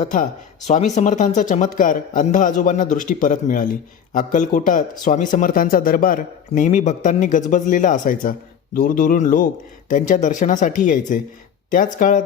कथा. स्वामी समर्थांचा चमत्कार. अंध आजोबांना दृष्टी परत मिळाली. अक्कलकोटात स्वामी समर्थांचा दरबार नेहमी भक्तांनी गजबजलेला असायचा. दूरदूरून लोक त्यांच्या दर्शनासाठी यायचे. त्याच काळात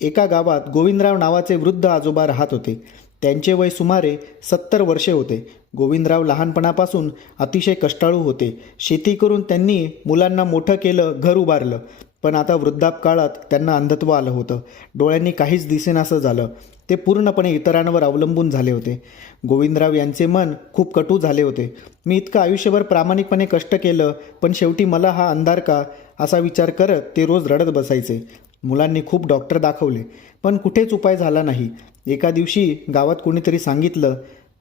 एका गावात गोविंदराव नावाचे वृद्ध आजोबा राहत होते. त्यांचे वय सुमारे 70 वर्षे होते. गोविंदराव लहानपणापासून अतिशय कष्टाळू होते. शेती करून त्यांनी मुलांना मोठं केलं, घर उभारलं. पण आता वृद्धापकाळात त्यांना अंधत्व आलं होतं. डोळ्यांनी काहीच दिसेनासं झालं. ते पूर्णपणे इतरांवर अवलंबून झाले होते. गोविंदराव यांचे मन खूप कटू झाले होते. मी इतकं आयुष्यभर प्रामाणिकपणे कष्ट केलं, पण शेवटी मला हा अंधार का, असा विचार करत ते रोज रडत बसायचे. मुलांनी खूप डॉक्टर दाखवले, पण कुठेच उपाय झाला नाही. एका दिवशी गावात कोणीतरी सांगितलं,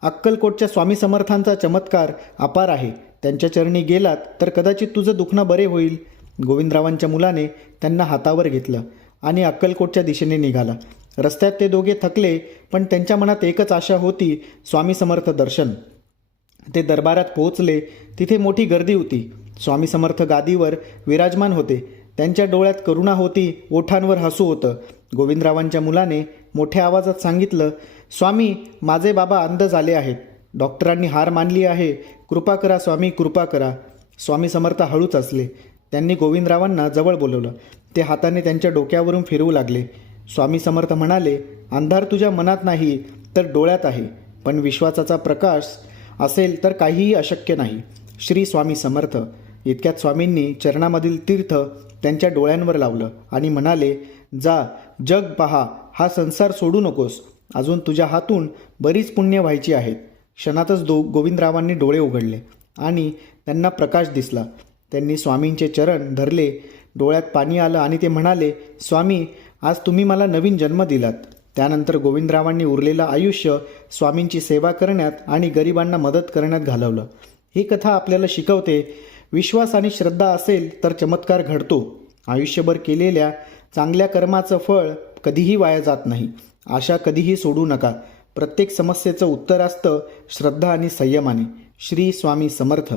अक्कलकोटच्या स्वामी समर्थांचा चमत्कार अपार आहे. त्यांच्या चरणी गेलात तर कदाचित तुझं दुखणं बरे होईल. गोविंदरावांच्या मुलाने त्यांना हातावर घेतलं आणि अक्कलकोटच्या दिशेने निघाला. रस्त्यात ते दोघे थकले, पण त्यांच्या मनात एकच आशा होती, स्वामी समर्थ दर्शन. ते दरबारात पोहोचले. तिथे मोठी गर्दी होती. स्वामी समर्थ गादीवर विराजमान होते. त्यांच्या डोळ्यात करुणा होती, ओठांवर हसू होतं. गोविंदरावांच्या मुलाने मोठ्या आवाजात सांगितलं, स्वामी, माझे बाबा अंध झाले आहेत. डॉक्टरांनी हार मानली आहे. कृपा करा स्वामी, कृपा करा. स्वामी समर्थ हळूच हसले. त्यांनी गोविंदरावांना जवळ बोलवलं. ते हाताने त्यांच्या डोक्यावरून फिरवू लागले. स्वामी समर्थ म्हणाले, अंधार तुझ्या मनात नाही तर डोळ्यात आहे, पण विश्वासाचा प्रकाश असेल तर काहीही अशक्य नाही. श्री स्वामी समर्थ. इतक्यात स्वामींनी चरणामधील तीर्थ त्यांच्या डोळ्यांवर लावलं आणि म्हणाले, जा, जग पहा, हा संसार सोडू नकोस. अजून तुझ्या हातून बरीच पुण्य व्हायची आहेत. क्षणातच गोविंदरावांनी डोळे उघडले आणि त्यांना प्रकाश दिसला. त्यांनी स्वामींचे चरण धरले. डोळ्यात पाणी आलं आणि ते म्हणाले, स्वामी, आज तुम्ही मला नवीन जन्म दिलात. त्यानंतर गोविंदरावांनी उरलेलं आयुष्य स्वामींची सेवा करण्यात आणि गरिबांना मदत करण्यात घालवलं. ही कथा आपल्याला शिकवते, विश्वास आणि श्रद्धा असेल तर चमत्कार घडतो. आयुष्यभर केलेल्या चांगल्या कर्माचं फळ कधीही वाया जात नाही. आशा कधीही सोडू नका. प्रत्येक समस्येचं उत्तर असतं श्रद्धा आणि संयमाने. श्री स्वामी समर्थ.